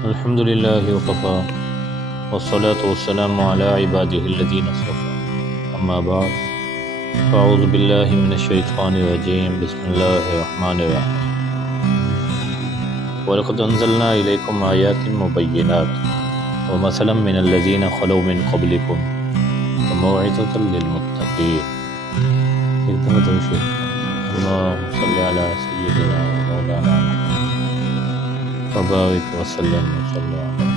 الحمد لله وكفى والصلاة والسلام على عباده الذين اصطفى أما بعد فأعوذ بالله من الشيطان الرجيم بسم الله الرحمن الرحيم ولقد أنزلنا إليكم آيات مبينات ومثلا من الذين خلوا من قبلكم وموعظة للمتقين. اللهم صل على سيدنا ومولانا محمد وبارك وسلم وصلى عليه.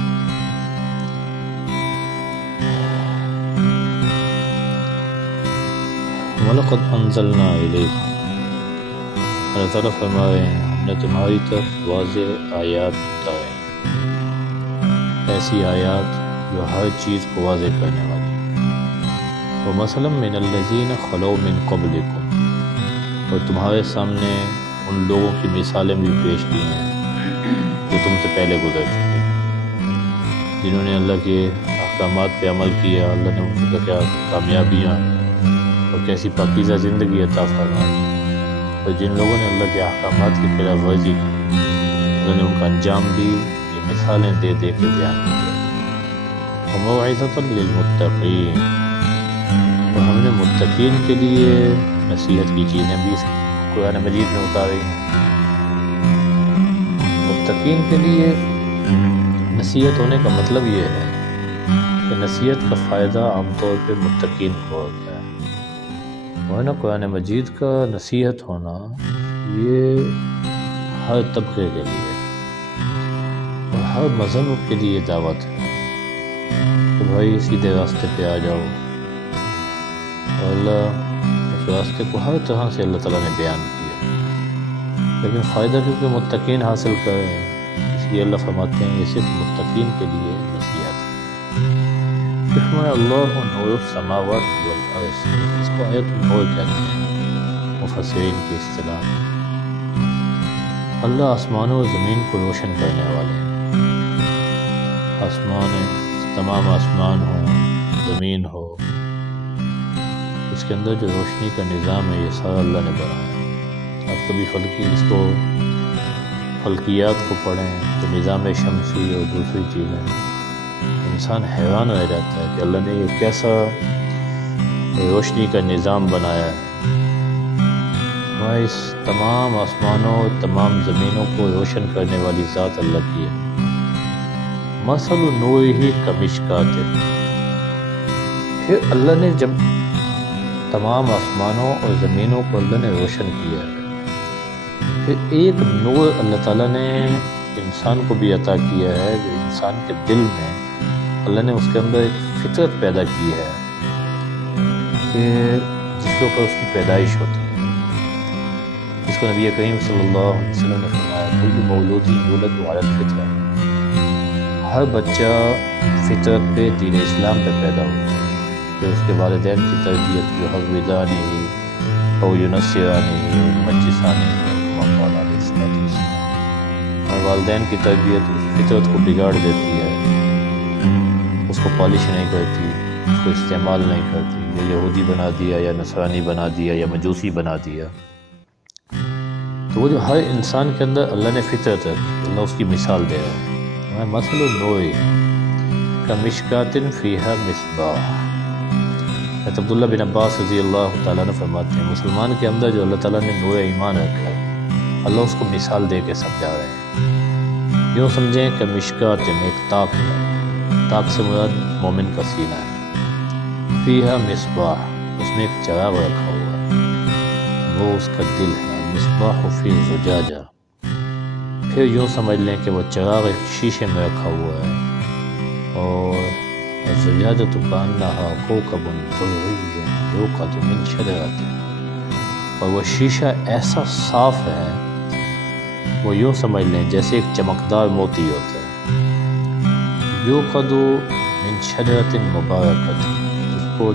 وَلَقَدْ أَنزَلْنَا إِلَيْكُمْ، اللہ تعالیٰ فرما رہے ہیں ہم نے تمہاری طرف واضح آیات اتارے ہیں، ایسی آیات جو ہر چیز کو واضح کرنے والی. وَمَثَلًا مِّنَ الَّذِينَ خَلَوْا مِن قَبْلِكُمْ، اور تمہارے سامنے ان لوگوں کی مثالیں بھی پیش کی ہیں جو تم سے پہلے گزر چکے، جنہوں نے اللہ کے احکامات پہ عمل کیا، اللہ نے ان کو کیا کامیابیاں اور کیسی پاکیزہ زندگی عطا فرمائی. اور جن لوگوں نے اللہ کے احکامات کی خلاف ورزی کی، اللہ نے ان کا انجام بھی یہ مثالیں دے دے کے بیان کیا. وَمَوْعِظَةً لِّلْمُتَّقِينَ، اور ہم نے متقین کے لیے نصیحت کی چیزیں بھی قرآن مجید میں اتاری ہیں. متقین کے لیے نصیحت ہونے کا مطلب یہ ہے کہ نصیحت کا فائدہ عام طور پہ متقین کو ہوتا ہے، ورنہ قرآن مجید کا نصیحت ہونا یہ ہر طبقے کے لیے اور ہر مذہب کے لیے دعوت ہے کہ بھائی سیدھے راستے پہ آ جاؤ. اور اللہ اس راستے کو ہر طرح سے اللہ تعالیٰ نے بیان کیا، لیکن فائدہ کیونکہ متقین حاصل کر رہے ہیں، اس لیے اللہ فرماتے ہیں یہ صرف متقین کے لیے نصیحت ہے. فرمایا اللہ نور السماوات والارض، اس کو آیت النور کہتے ہیں مفسرین کی اصطلاح. اللہ آسمانوں اور زمین کو روشن کرنے والے ہیں. آسمان ہے، تمام آسمان ہو، زمین ہو، اس کے اندر جو روشنی کا نظام ہے یہ سارا اللہ نے بنایا. آپ کبھی فلکیات کو پڑھیں تو نظام شمسی اور دوسری چیزیں، انسان حیران رہ جاتا ہے کہ اللہ نے یہ کیسا روشنی کا نظام بنایا ہے. ہمارے اس تمام آسمانوں تمام زمینوں کو روشن کرنے والی ذات اللہ کی ہے. مثل نورہ کمشکات، پھر اللہ نے جب تمام آسمانوں اور زمینوں کو اللہ نے روشن کیا ہے، پھر ایک نور اللہ تعالیٰ نے انسان کو بھی عطا کیا ہے جو انسان کے دل میں اللہ نے اس کے اندر ایک فطرت پیدا کی ہے کہ جس کے اوپر اس کی پیدائش ہوتی ہے، جس کو نبی کریم صلی اللہ علیہ وسلم نے فرمایا کل مولود یولد علی الفطرہ، ہر بچہ فطرت پہ دین اسلام پہ پیدا ہوتا ہے. پھر اس کے والدین کی تربیت جو حفظانی اور یونسیانی مجسانی اور والدین کی تربیت اس فطرت کو بگاڑ دیتی ہے، اس کو پالش نہیں کرتی، اس کو استعمال نہیں کرتی، یا یہودی بنا دیا یا نصرانی بنا دیا یا مجوسی بنا دیا. تو وہ جو ہر انسان کے اندر اللہ نے فطرت رکھی، اللہ اس کی مثال دے رہا ہے. مثل النور کمشکات فیہا مصباح. عبداللہ بن عباس رضی اللہ تعالیٰ نے فرماتے ہیں مسلمان کے اندر جو اللہ تعالیٰ نے نور ایمان رکھا ہے، اللہ اس کو مثال دے کے سمجھا رہے ہیں. یوں سمجھیں کہ مشکات ایک طاق ہے، طاق سے مراد مومن کا سینہ ہے. فیہا مصباح، اس میں ایک چراغ رکھا ہوا ہے، وہ اس کا دل ہے. مصباح فی زجاجہ، پھر یوں سمجھ لیں کہ وہ چراغ ایک شیشے میں رکھا ہوا ہے، اور زجاجۃ کأنہا کوکب درّی یوقد من شجرۃ، اور وہ شیشہ ایسا صاف ہے وہ یوں سمجھ لیں جیسے ایک چمکدار موتی ہوتا ہے. یوقد من شجرۃ مبارکۃ، اس کو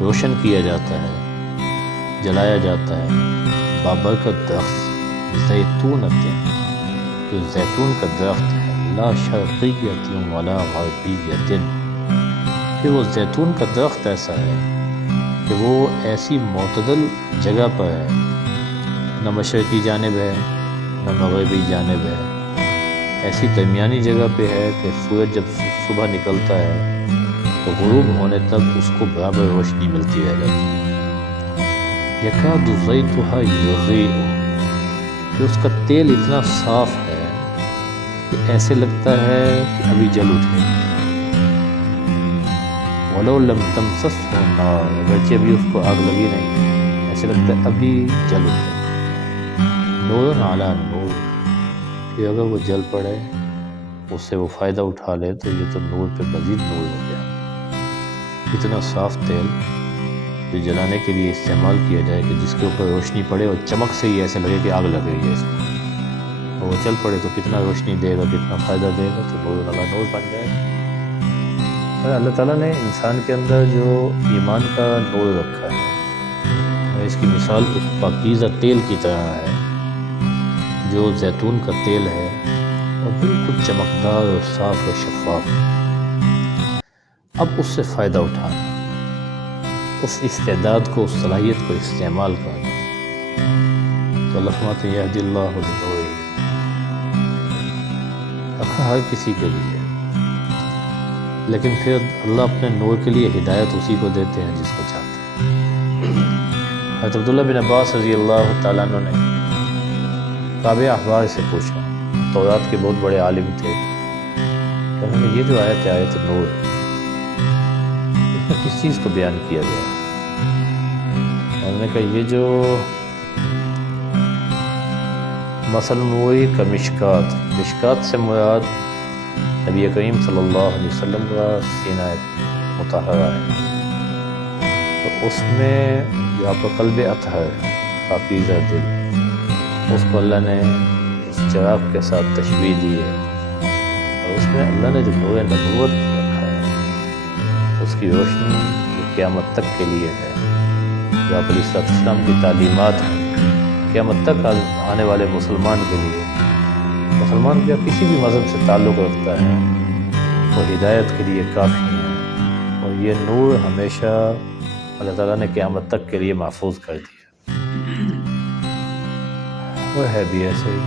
روشن کیا جاتا ہے، جلایا جاتا ہے بابرکت درخت زیتونۃ، جو زیتون کا درخت ہے، لا شرقیۃ ولا غربیۃ. کہ وہ زیتون کا درخت ایسا ہے کہ وہ ایسی معتدل جگہ پر ہے، نہ مشرقی جانب ہے نہ مغربی جانب ہے، ایسی درمیانی جگہ پہ ہے کہ سورج جب صبح نکلتا ہے تو غروب ہونے تک اس کو برابر روشنی ملتی رہ جاتی ہے۔ یکاد زیتها یضیء، کہ اس کا تیل اتنا صاف ہے کہ ایسے لگتا ہے کہ ابھی جل اٹھے۔ وَلَوْ لَمْ تَمْسَسْهُ نَارٌ، اگرچہ ابھی اس کو آگ لگی نہیں، ایسے لگتا ہے ابھی جل اٹھے۔ نور علی نور، کہ اگر وہ جل پڑے اس سے وہ فائدہ اٹھا لے تو یہ تو نور پہ مزید نور ہو گیا۔ اتنا صاف تیل جو جلانے کے لیے استعمال کیا جائے کہ جس کے اوپر روشنی پڑے اور چمک سے ہی ایسے لگے کہ آگ لگ رہی ہے اس کو، اور وہ چل پڑے تو کتنا روشنی دے گا، کتنا فائدہ دے گا، تو نور علی نور بن جائے گا۔ اور اللہ تعالیٰ نے انسان کے اندر جو ایمان کا نور رکھا ہے، اس کی مثال اس پاکیزہ تیل کی طرح ہے جو زیتون کا تیل ہے اور بالکل چمکدار اور صاف اور شفاف۔ اب اس سے فائدہ اٹھانا، اس استعداد کو، اس صلاحیت کو استعمال کرنا، تو اللہ فرماتے ہیں یہدی اللہ لنورہ، رکھا ہر کسی کے لیے، لیکن پھر اللہ اپنے نور کے لیے ہدایت اسی کو دیتے ہیں جس کو چاہتے ہیں۔ حضرت عبداللہ بن عباس رضی اللہ تعالیٰ عنہ نے کعب احبار سے پوچھا، تورات کے بہت بڑے عالم تھے، کہ انہوں نے یہ جو آیت ہے آیت نور، اس میں کس چیز کو بیان کیا گیا ہے؟ انہوں نے کہا یہ جو مثلا وہی کا مشکات سے مراد نبی کریم صلی اللہ علیہ وسلم کا سینہ مطہرہ ہے، تو اس میں جو آپ کا قلب اطہر ہے، پاکیزہ دل، اس کو اللہ نے اس چراغ کے ساتھ تشبیہ دی ہے، اور اس میں اللہ نے جو نور نبوت رکھا ہے اس کی روشنی جو قیامت تک کے لیے ہے، جو آپ علیہ السلام کی تعلیمات ہیں قیامت تک آنے والے مسلمان کے لیے، مسلمان جو کسی بھی مذہب سے تعلق رکھتا ہے وہ ہدایت کے لیے کافی ہے، اور یہ نور ہمیشہ اللہ تعالیٰ نے قیامت تک کے لیے محفوظ کر دیا۔ وہ ہے بھی ایسے ہی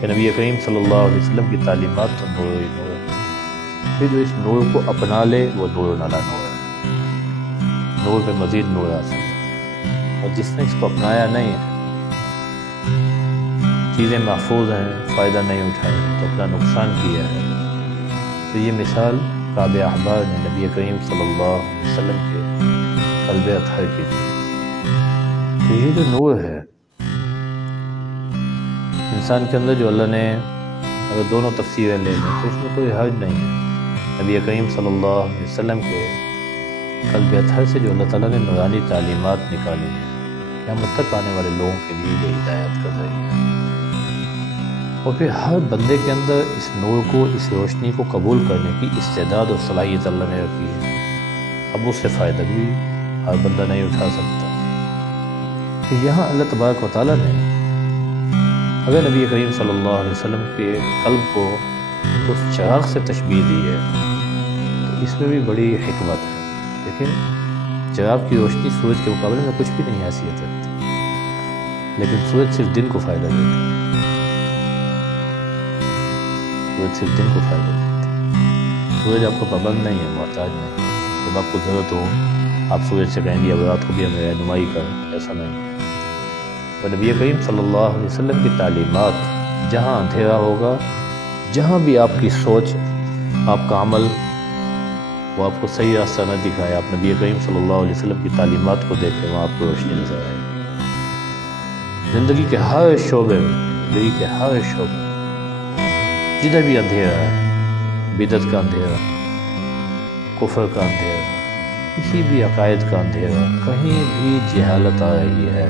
کہ نبی کریم صلی اللہ علیہ وسلم کی تعلیمات تو نور ہی نور ہے، پھر جو اس نور کو اپنا لے وہ نور علی نور ہے، نور پہ مزید نور آ سکتا ہے، اور جس نے اس کو اپنایا نہیں ہے، چیزیں محفوظ ہیں، فائدہ نہیں اٹھایا تو اپنا نقصان کیا ہے۔ تو یہ مثال کعب احبار نے نبی کریم صلی اللہ علیہ وسلم کے قلب اطہر کی تھی۔ تو یہ جو نور ہے انسان کے اندر جو اللہ نے، اگر دونوں تفسیریں لے لیں تو اس میں کوئی حرج نہیں ہے۔ نبی کریم صلی اللہ علیہ وسلم کے قلب اطہر سے جو اللہ تعالیٰ نے نورانی تعلیمات نکالی ہیں، قیامت تک آنے والے لوگوں کے لیے یہ ہدایت کا ذریعہ ہے، اور پھر ہر بندے کے اندر اس نور کو، اس روشنی کو قبول کرنے کی استعداد اور صلاحیت اللہ نے رکھی ہے۔ اب اس سے فائدہ بھی ہر بندہ نہیں اٹھا سکتا۔ کہ یہاں اللہ تبارک و تعالیٰ نے اگر نبی کریم صلی اللہ علیہ وسلم کے قلب کو اس چراغ سے تشبیہ دی ہے تو اس میں بھی بڑی حکمت ہے۔ لیکن چراغ کی روشنی سورج کے مقابلے میں کچھ بھی نہیں حیثیت رکھتی، لیکن سورج صرف دن کو فائدہ دیتا ہے، سورج صرف دن کو فائدہ دیتا ہے۔ سورج آپ کو پابند نہیں ہے، محتاج نہیں ہے، جب آپ کو ضرورت ہو آپ سورج سے کہیں گے اب رات کو بھی ہمیں رہنمائی کر، ایسا نہیں ہے۔ اور نبی کریم صلی اللہ علیہ وسلم کی تعلیمات، جہاں اندھیرا ہوگا، جہاں بھی آپ کی سوچ، آپ کا عمل وہ آپ کو صحیح راستہ نہ دکھائے، آپ نبی کریم صلی اللہ علیہ وسلم کی تعلیمات کو دیکھیں، وہاں آپ کو روشنی نظر آئے گی۔ زندگی کے ہر شعبے میں، زندگی کے ہر شعبے میں جدھر بھی اندھیرا ہے، بدعت کا اندھیرا، کفر کا اندھیرا، کسی بھی عقائد کا اندھیرا، کہیں بھی جہالت آ رہی ہے،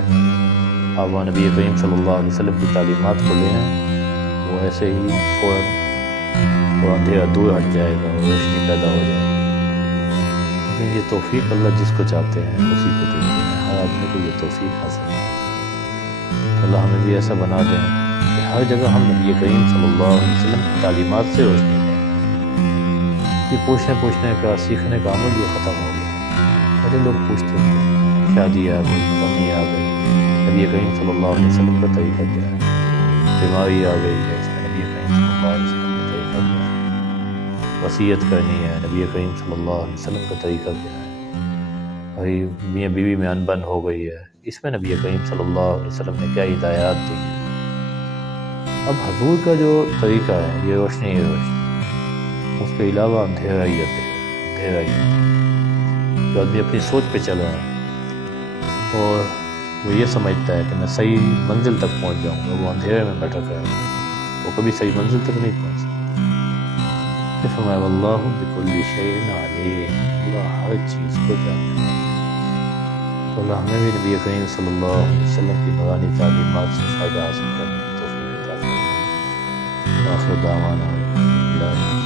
آپ وہاں نبی کریم صلی اللہ علیہ وسلم کی تعلیمات کو لیں، وہ ایسے ہی فوراً وہ اندھیرا دور ہٹ جائے گا اور روشنی پیدا ہو جائے گی۔ لیکن یہ توفیق اللہ جس کو چاہتے ہیں اسی کو دیتے ہیں، ہر آدمی کو یہ توفیق حاصل ہے۔ تو اللہ ہمیں بھی ایسا بنا دیں کہ ہر جگہ ہم نبی کریم صلی اللہ علیہ وسلم کی تعلیمات سے روشنی لیں۔ یہ پوچھنے کا، سیکھنے کا عمل یہ ختم ہو گیا۔ پہلے لوگ پوچھتے تھے، شادی آ گئی، غمی آ گئی، نبی کریم صلی اللہ علیہ وسلم کا طریقہ کیا ہے، بیماری آ گئی ہے، اس میں نبی اللہ علیہ وسلم کا طریقہ کیا ہے، وصیت کرنی ہے نبی کریم صلی اللہ علیہ وسلم کا طریقہ کیا ہے، بھائی میاں بیوی میں انبن ہو گئی ہے، اس میں نبی کریم صلی اللہ علیہ وسلم نے کیا ہدایات دی ہیں۔ اب حضور کا جو طریقہ ہے یہ روشنی ہے روشنی، اس کے علاوہ اندھیرا ہی اندھیرا ہی اندھیرا۔ جو آدمی اپنی سوچ پہ چل رہا ہے اور وہ یہ سمجھتا ہے کہ میں صحیح منزل تک پہنچ جاؤں گا، وہ اندھیرے میں بھٹک رہا ہے، وہ کبھی صحیح منزل تک نہیں پہنچ سکتا۔ پھر فرمایا واللہ بکل شیء علیم، اللہ ہر چیز کو جانتا ہے۔ تو اللہ ہمیں بھی نبی کریم صلی اللہ علیہ وسلم کی نورانی تعلیمات سے فائدہ حاصل کرنے کی توفیق عطا فرمائے۔ آخر دعوانا الحمدللہ۔